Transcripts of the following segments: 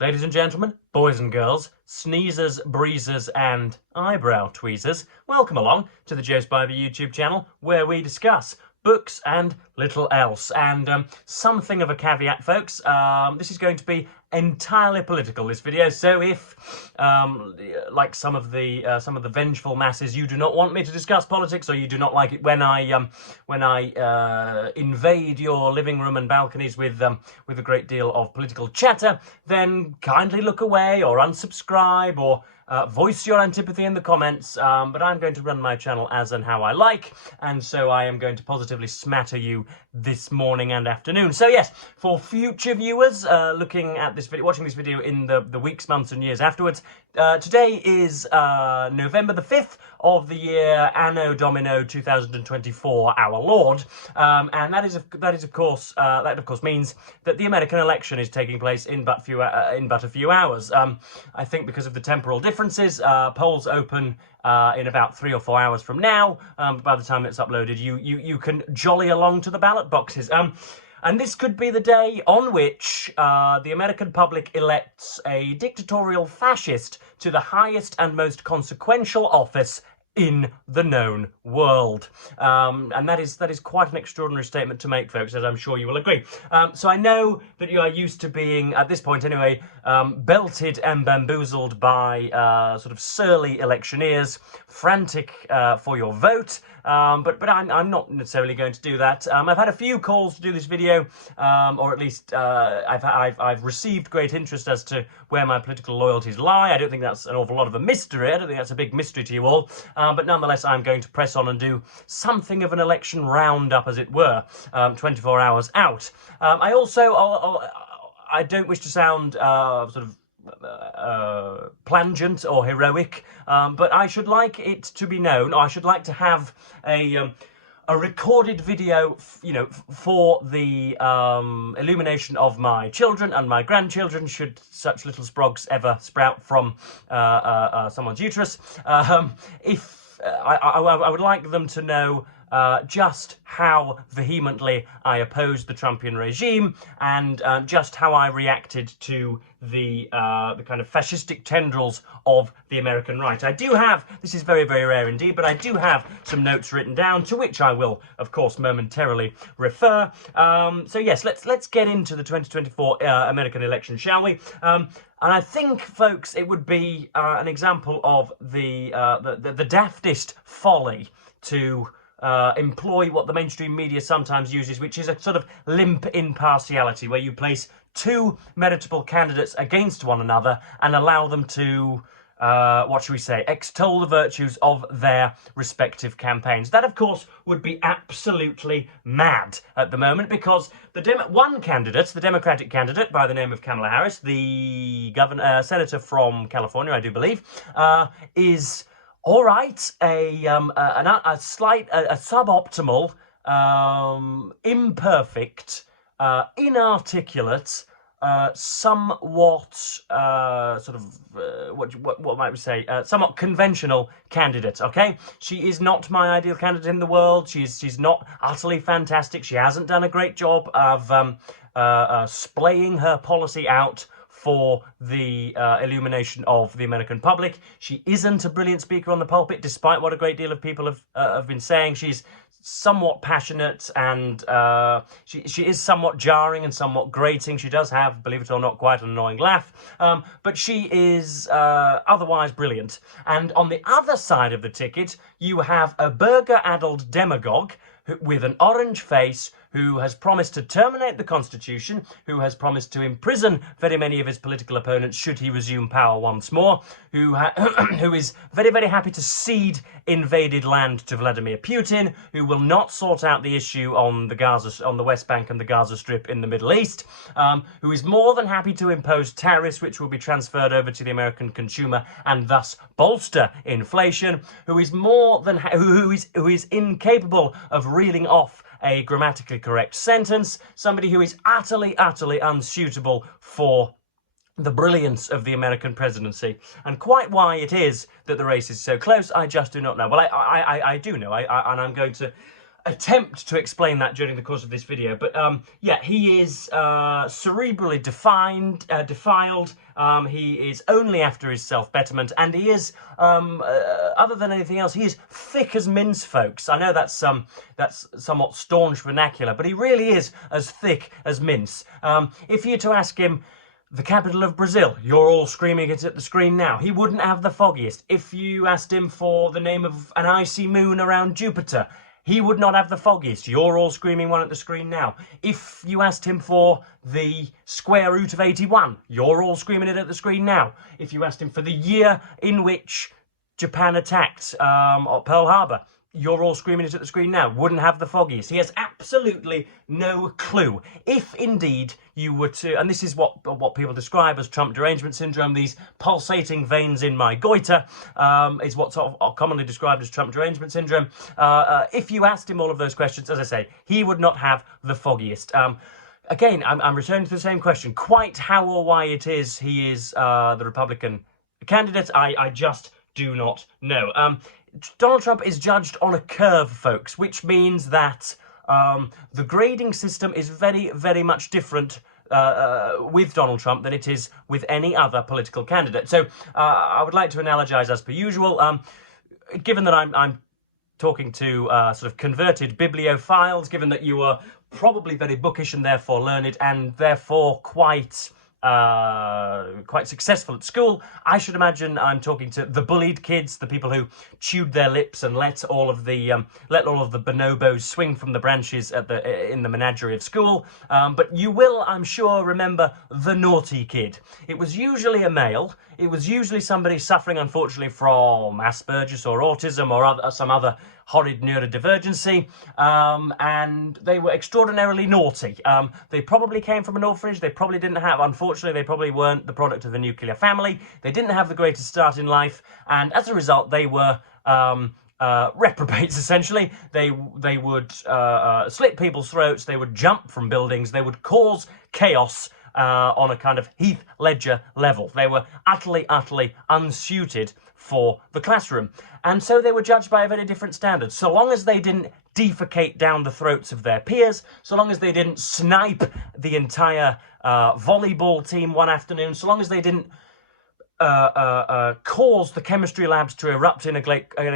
Ladies and gentlemen, boys and girls, sneezers, breezers, and eyebrow tweezers, welcome along to the Joe Spivey YouTube channel, where we discuss books and little else. And something of a caveat, folks. This is going to be entirely political, this video. So if, like some of the vengeful masses, you do not want me to discuss politics, or you do not like it when I invade your living room and balconies with a great deal of political chatter, then kindly look away or unsubscribe or voice your antipathy in the comments, but I'm going to run my channel as and how I like, and so I am going to positively smatter you this morning and afternoon. So yes, for future viewers looking at this video, watching this video in the weeks, months and years afterwards, today is November the 5th of the year Anno Domino 2024, our Lord, and that of course means that the American election is taking place in but a few hours. I think because of the temporal differences, polls open in about 3 or 4 hours from now. By the time it's uploaded, you can jolly along to the ballot boxes. And this could be the day on which the American public elects a dictatorial fascist to the highest and most consequential office in the known world. And that is quite an extraordinary statement to make, folks, as I'm sure you will agree. So I know that you are used to being, at this point anyway, belted and bamboozled by sort of surly electioneers, frantic for your vote. But I'm not necessarily going to do that. I've had a few calls to do this video, or at least I've received great interest as to where my political loyalties lie. I don't think that's an awful lot of a mystery. I don't think that's a big mystery to you all. But nonetheless, I'm going to press on and do something of an election roundup, as it were, 24 hours out. I don't wish to sound sort of plangent or heroic, but I should like it to be known, or I should like to have a recorded video, for the illumination of my children and my grandchildren, should such little sprogs ever sprout from someone's uterus. I would like them to know just how vehemently I opposed the Trumpian regime, and just how I reacted to the kind of fascistic tendrils of the American right. I do have, this is very, very rare indeed, but I do have some notes written down, to which I will, of course, momentarily refer. So yes, let's get into the 2024 American election, shall we? And I think, folks, it would be an example of the daftest folly to employ what the mainstream media sometimes uses, which is a sort of limp impartiality, where you place two meritable candidates against one another and allow them to, what should we say, extol the virtues of their respective campaigns. That, of course, would be absolutely mad at the moment, because one candidate, the Democratic candidate by the name of Kamala Harris, the senator from California, I do believe, is all right, a suboptimal, imperfect, inarticulate, somewhat what might we say, somewhat conventional candidate. Okay, she is not my ideal candidate in the world. She's not utterly fantastic. She hasn't done a great job of splaying her policy out for the illumination of the American public. She isn't a brilliant speaker on the pulpit, despite what a great deal of people have been saying. She's somewhat passionate, and she is somewhat jarring and somewhat grating. She does have, believe it or not, quite an annoying laugh, but she is otherwise brilliant. And on the other side of the ticket, you have a burger-addled demagogue with an orange face, who has promised to terminate the Constitution, who has promised to imprison very many of his political opponents should he resume power once more, who is very, very happy to cede invaded land to Vladimir Putin, who will not sort out the issue on the West Bank and the Gaza Strip in the Middle East, who is more than happy to impose tariffs which will be transferred over to the American consumer and thus bolster inflation, who is who is incapable of reeling off a grammatically correct sentence, somebody who is utterly, utterly unsuitable for the brilliance of the American presidency. And quite why it is that the race is so close, I just do not know. Well, I do know, and I'm going to attempt to explain that during the course of this video, but yeah, he is cerebrally defiled. He is only after his self-betterment, and he is, other than anything else, he is thick as mince, folks. I know that's somewhat staunch vernacular, but he really is as thick as mince. If you were to ask him the capital of Brazil, you're all screaming it at the screen now, he wouldn't have the foggiest. If you asked him for the name of an icy moon around Jupiter, he would not have the foggiest. You're all screaming one at the screen now. If you asked him for the square root of 81, you're all screaming it at the screen now. If you asked him for the year in which Japan attacked Pearl Harbor, you're all screaming it at the screen now. Wouldn't have the foggiest. He has absolutely no clue. If indeed you were to, and this is what people describe as Trump derangement syndrome, these pulsating veins in my goiter, is what's commonly described as Trump derangement syndrome. If you asked him all of those questions, as I say, he would not have the foggiest. Again, I'm returning to the same question. Quite how or why it is he is the Republican candidate, I just do not know. Donald Trump is judged on a curve, folks, which means that the grading system is very, very much different with Donald Trump than it is with any other political candidate. So I would like to analogize as per usual. Given that I'm talking to sort of converted bibliophiles, given that you are probably very bookish and therefore learned and therefore quite successful at school, I should imagine I'm talking to the bullied kids, the people who chewed their lips and let all of the bonobos swing from the branches in the menagerie of school. But you will, I'm sure, remember the naughty kid. It was usually a male. It was usually somebody suffering, unfortunately, from Asperger's or autism or some other horrid neurodivergency, and they were extraordinarily naughty. They probably came from an orphanage. They probably didn't have, unfortunately, they probably weren't the product of a nuclear family. They didn't have the greatest start in life, and as a result, they were reprobates, essentially. They would slit people's throats, they would jump from buildings, they would cause chaos on a kind of Heath Ledger level. They were utterly, utterly unsuited for the classroom. And so they were judged by a very different standard. So long as they didn't defecate down the throats of their peers, so long as they didn't snipe the entire volleyball team one afternoon, so long as they didn't cause the chemistry labs to erupt in a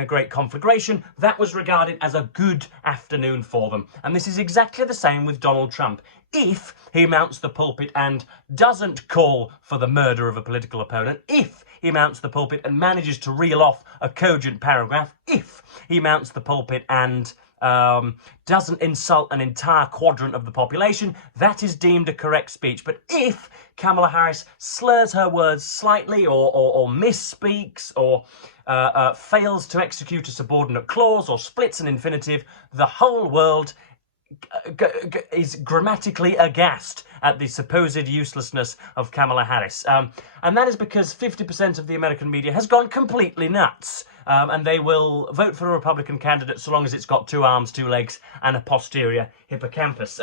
great conflagration, that was regarded as a good afternoon for them. And this is exactly the same with Donald Trump. If he mounts the pulpit and doesn't call for the murder of a political opponent, if he mounts the pulpit and manages to reel off a cogent paragraph, if he mounts the pulpit and doesn't insult an entire quadrant of the population, that is deemed a correct speech. But if Kamala Harris slurs her words slightly or misspeaks or fails to execute a subordinate clause or splits an infinitive, the whole world is grammatically aghast at the supposed uselessness of Kamala Harris. And that is because 50% of the American media has gone completely nuts. And they will vote for a Republican candidate so long as it's got 2 arms, 2 legs, and a posterior hippocampus.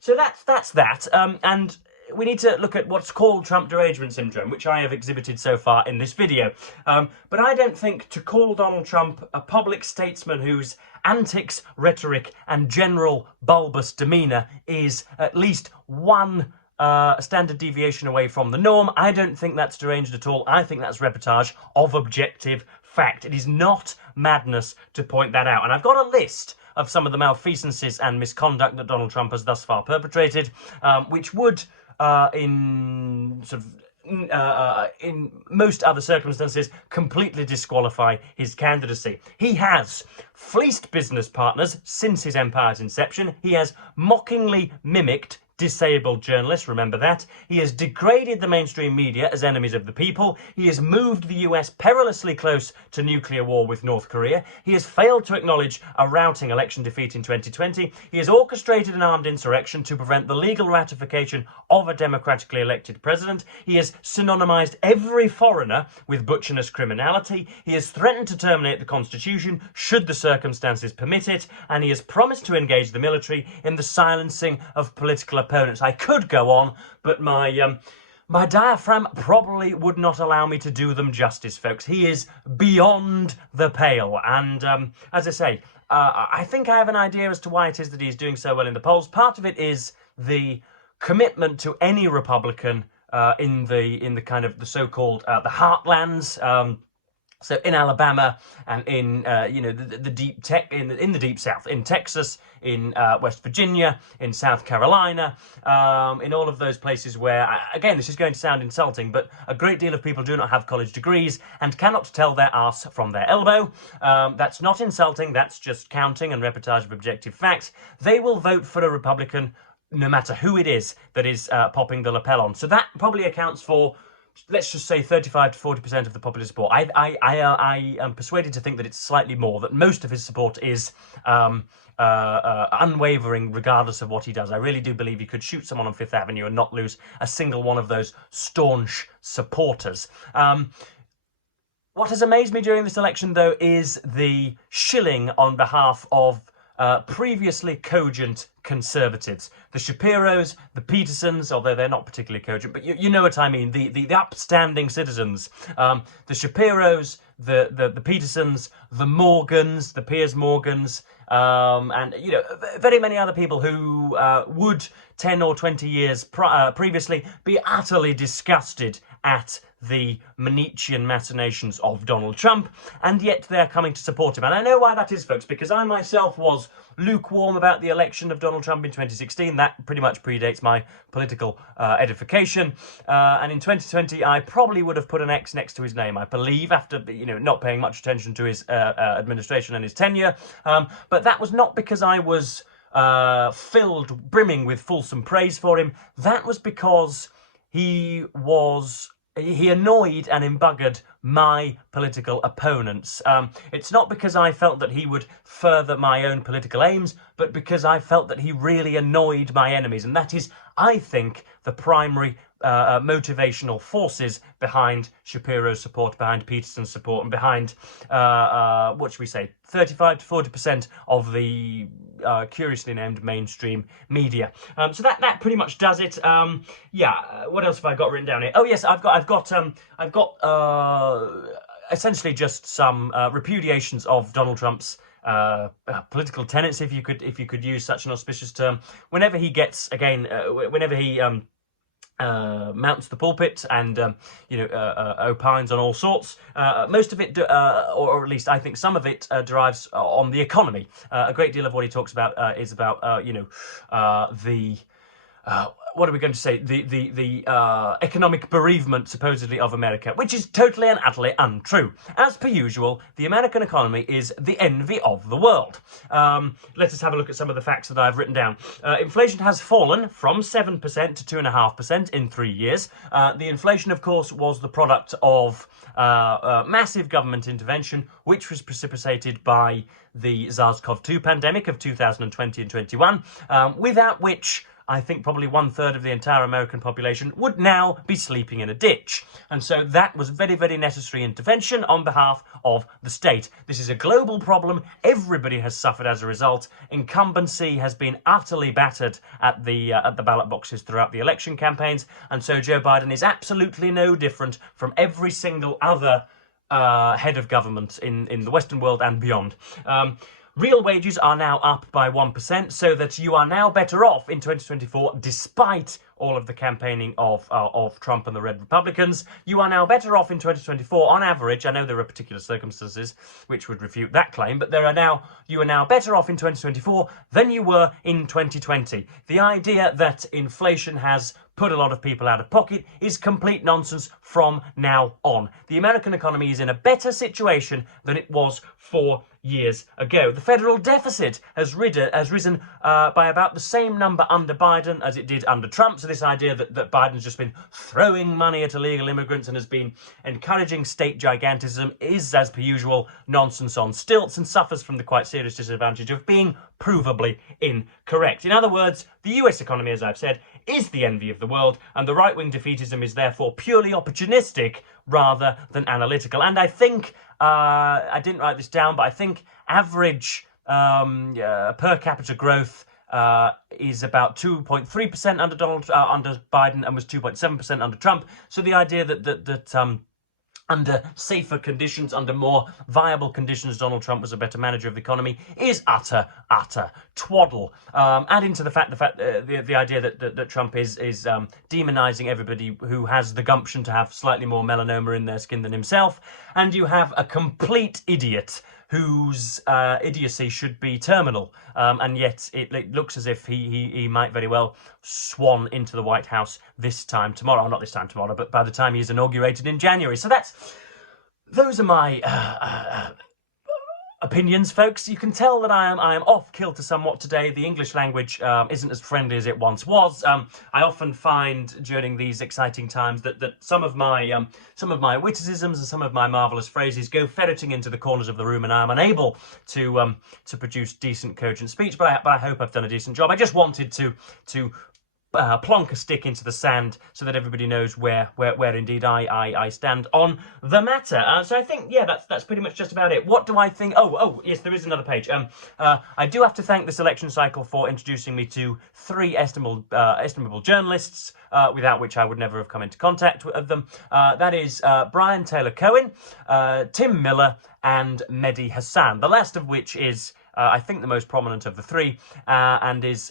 So that's that. And we need to look at what's called Trump derangement syndrome, which I have exhibited so far in this video. But I don't think to call Donald Trump a public statesman whose antics, rhetoric, and general bulbous demeanour is at least one standard deviation away from the norm, I don't think that's deranged at all. I think that's reportage of objective fact. It is not madness to point that out. And I've got a list of some of the malfeasances and misconduct that Donald Trump has thus far perpetrated, which would, in most other circumstances, completely disqualify his candidacy. He has fleeced business partners since his empire's inception. He has mockingly mimicked disabled journalists, remember that. He has degraded the mainstream media as enemies of the people. He has moved the US perilously close to nuclear war with North Korea. He has failed to acknowledge a routing election defeat in 2020. He has orchestrated an armed insurrection to prevent the legal ratification of a democratically elected president. He has synonymized every foreigner with butcherness criminality. He has threatened to terminate the Constitution should the circumstances permit it. And he has promised to engage the military in the silencing of political opponents. I could go on, but my My diaphragm probably would not allow me to do them justice, folks. He is beyond the pale. And as I say, I think I have an idea as to why it is that he's doing so well in the polls. Part of it is the commitment to any Republican in the kind of the so-called the heartlands. So in Alabama and in the deep tech in the deep South, in Texas, in West Virginia, in South Carolina, in all of those places where, again, this is going to sound insulting, but a great deal of people do not have college degrees and cannot tell their arse from their elbow. That's not insulting. That's just counting and reportage of objective facts. They will vote for a Republican, no matter who it is that is popping the lapel on. So that probably accounts for, let's just say, 35 to 40% of the popular support. I am persuaded to think that it's slightly more, that most of his support is unwavering regardless of what he does. I really do believe he could shoot someone on Fifth Avenue and not lose a single one of those staunch supporters. What has amazed me during this election, though, is the shilling on behalf of previously cogent conservatives. The Shapiros, the Petersons, although they're not particularly cogent, but you know what I mean, the upstanding citizens. The Shapiros, the Petersons, the Morgans, the Piers Morgans, and, you know, very many other people who would 10 or 20 years previously be utterly disgusted at the Manichean machinations of Donald Trump, and yet they're coming to support him. And I know why that is, folks, because I myself was lukewarm about the election of Donald Trump in 2016. That pretty much predates my political edification. And in 2020, I probably would have put an X next to his name, I believe, after, you know, not paying much attention to his administration and his tenure. But that was not because I was brimming with fulsome praise for him. That was because he annoyed and embuggered my political opponents. It's not because I felt that he would further my own political aims, but because I felt that he really annoyed my enemies. And that is, I think, the primary motivational forces behind Shapiro's support, behind Peterson's support, and behind, what should we say, 35 to 40% of the curiously named mainstream media. So that pretty much does it. Yeah, what else have I got written down here? Oh yes, I've got essentially just some repudiations of Donald Trump's political tenets, if you could use such an auspicious term. Whenever he gets, again, whenever he mounts the pulpit and opines on all sorts. Most of it, or at least I think some of it, derives on the economy. A great deal of what he talks about is about the what are we going to say? The economic bereavement, supposedly, of America, which is totally and utterly untrue. As per usual, the American economy is the envy of the world. Let us have a look at some of the facts that I've written down. Inflation has fallen from 7% to 2.5% in 3 years. The inflation, of course, was the product of massive government intervention, which was precipitated by the SARS-CoV-2 pandemic of 2020 and 21, without which I think probably 1/3 of the entire American population would now be sleeping in a ditch. And so that was very, very necessary intervention on behalf of the state. This is a global problem. Everybody has suffered as a result. Incumbency has been utterly battered at the ballot boxes throughout the election campaigns. And so Joe Biden is absolutely no different from every single other head of government in the Western world and beyond. Real wages are now up by 1%, so that you are now better off in 2024, despite all of the campaigning of Trump and the Red Republicans. You are now better off in 2024 on average. I know there are particular circumstances which would refute that claim, but you are now better off in 2024 than you were in 2020. The idea that inflation has put a lot of people out of pocket is complete nonsense from now on. The American economy is in a better situation than it was 4 years ago. The federal deficit has risen by about the same number under Biden as it did under Trump. So this idea that Biden's just been throwing money at illegal immigrants and has been encouraging state gigantism is, as per usual, nonsense on stilts and suffers from the quite serious disadvantage of being provably incorrect. In other words, the US economy, as I've said, is the envy of the world, and the right-wing defeatism is therefore purely opportunistic rather than analytical. And I think, I didn't write this down, but I think average per capita growth is about 2.3% under Biden and was 2.7% under Trump. So the idea that under safer conditions, under more viable conditions, Donald Trump was a better manager of the economy is utter twaddle. Add into the idea that Trump is demonizing everybody who has the gumption to have slightly more melanoma in their skin than himself, and you have a complete idiot whose idiocy should be terminal, and yet it looks as if he might very well swan into the White House this time tomorrow. Not this time tomorrow, but by the time he is inaugurated in January. So those are my opinions, folks. You can tell that I am off kilter somewhat today. The English language isn't as friendly as it once was. I often find during these exciting times that some of my witticisms and some of my marvellous phrases go ferreting into the corners of the room, and I am unable to produce decent, cogent speech. But I hope I've done a decent job. I just wanted to plonk a stick into the sand so that everybody knows where indeed I stand on the matter. So I think, yeah, that's pretty much just about it. What do I think? Oh, yes, there is another page. I do have to thank this election cycle for introducing me to 3 estimable journalists, without which I would never have come into contact with them. That is Brian Taylor Cohen, Tim Miller, and Mehdi Hassan, the last of which is I think the most prominent of the 3, and is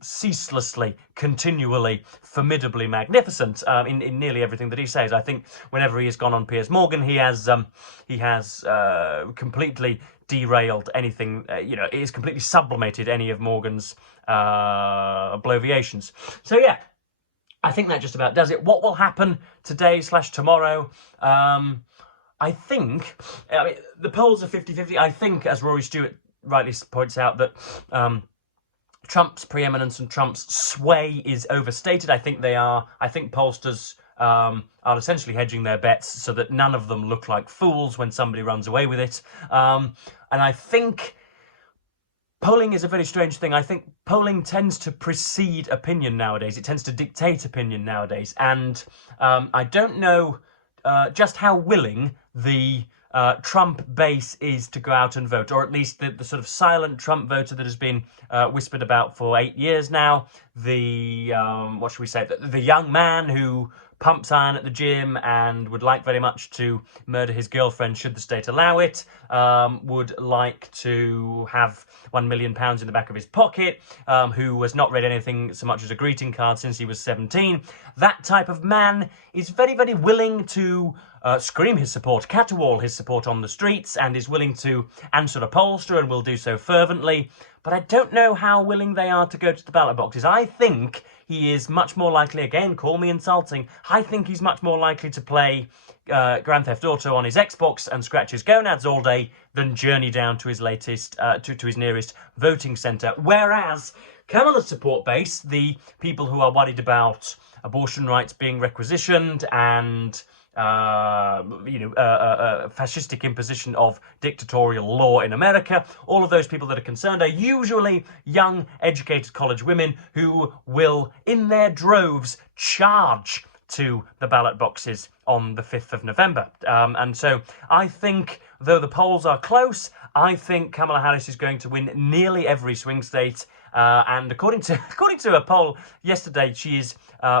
ceaselessly, continually, formidably magnificent in nearly everything that he says. I think whenever he has gone on Piers Morgan, he has completely derailed anything. He has completely sublimated any of Morgan's bloviations. So yeah, I think that just about does it. What will happen today / tomorrow? I think, the polls are 50-50. I think, as Rory Stewart rightly points out, that Trump's preeminence and Trump's sway is overstated. I think pollsters are essentially hedging their bets so that none of them look like fools when somebody runs away with it. And I think polling is a very strange thing. I think polling tends to precede opinion nowadays. It tends to dictate opinion nowadays. And I don't know just how willing the Trump base is to go out and vote, or at least the sort of silent Trump voter that has been whispered about for 8 years now. The what should we say? The young man who pumps iron at the gym and would like very much to murder his girlfriend should the state allow it, would like to have £1 million in the back of his pocket, who has not read anything so much as a greeting card since he was 17. That type of man is very, very willing to scream his support, caterwaul his support on the streets, and is willing to answer a pollster and will do so fervently. But I don't know how willing they are to go to the ballot boxes. I think he is much more likely, again, call me insulting, I think he's much more likely to play Grand Theft Auto on his Xbox and scratch his gonads all day than journey down to his to his nearest voting centre. Whereas Kamala's support base, the people who are worried about abortion rights being requisitioned and fascistic imposition of dictatorial law in America, all of those people that are concerned are usually young, educated college women who will, in their droves, charge to the ballot boxes on the 5th of November. And so I think, though the polls are close, I think Kamala Harris is going to win nearly every swing state. And according to a poll yesterday, she is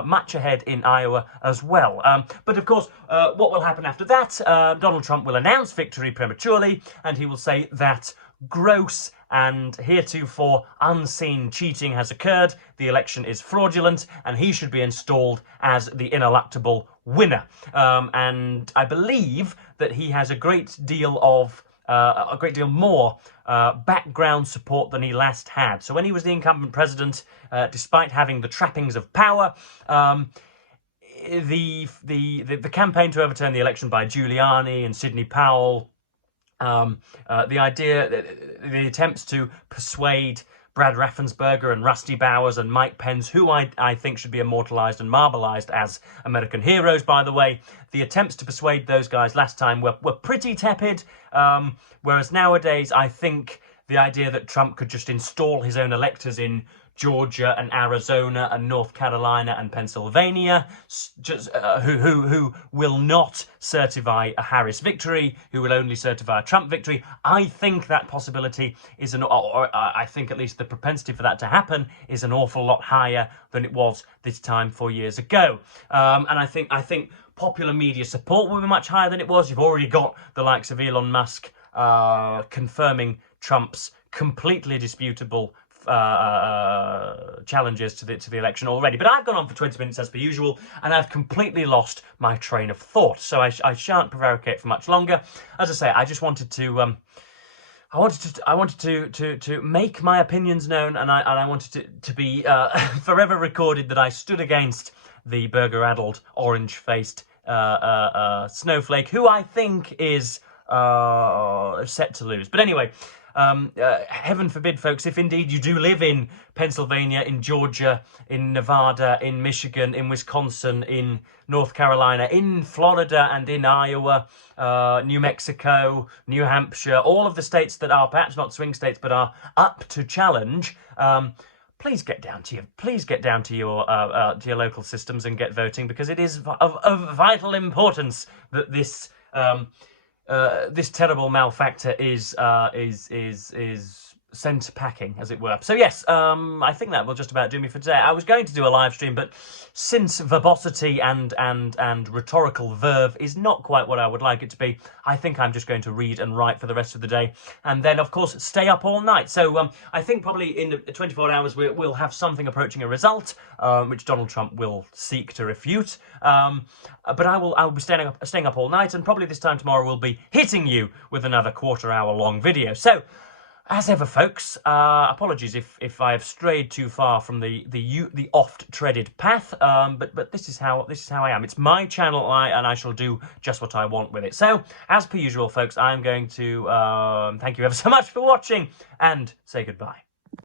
much ahead in Iowa as well. But of course, what will happen after that? Donald Trump will announce victory prematurely, and he will say that gross and heretofore unseen cheating has occurred, the election is fraudulent, and he should be installed as the ineluctable winner. And I believe that he has a great deal more background support than he last had. So when he was the incumbent president, despite having the trappings of power, the campaign to overturn the election by Giuliani and Sidney Powell, the attempts to persuade Brad Raffensperger and Rusty Bowers and Mike Pence, who I think should be immortalised and marbleized as American heroes, by the way. The attempts to persuade those guys last time were pretty tepid, whereas nowadays I think the idea that Trump could just install his own electors in Georgia and Arizona and North Carolina and Pennsylvania, who will not certify a Harris victory, who will only certify a Trump victory. I think that possibility is I think at least the propensity for that to happen is an awful lot higher than it was this time 4 years ago. And I think popular media support will be much higher than it was. You've already got the likes of Elon Musk confirming Trump's completely disputable challenges to the election already. But I've gone on for 20 minutes as per usual, and I've completely lost my train of thought, so I shan't prevaricate for much longer. As I say, I just wanted to I wanted to make my opinions known, and I wanted to be forever recorded that I stood against the burger-addled, orange-faced snowflake, who I think is set to lose. But anyway, heaven forbid, folks, if indeed you do live in Pennsylvania, in Georgia, in Nevada, in Michigan, in Wisconsin, in North Carolina, in Florida and in Iowa, New Mexico, New Hampshire, all of the states that are perhaps not swing states but are up to challenge, please get down to your local systems and get voting, because it is of vital importance that this this terrible malfactor is sent packing, as it were. So yes, I think that will just about do me for today. I was going to do a live stream, but since verbosity and rhetorical verve is not quite what I would like it to be, I think I'm just going to read and write for the rest of the day, and then of course stay up all night. So I think probably in 24 hours we'll have something approaching a result, which Donald Trump will seek to refute. But I'll be staying up all night, and probably this time tomorrow we'll be hitting you with another quarter-hour long video. So, as ever, folks, apologies if I have strayed too far from the oft-treaded path, but this is how I am. It's my channel, and I shall do just what I want with it. So, as per usual, folks, I'm going to thank you ever so much for watching and say goodbye.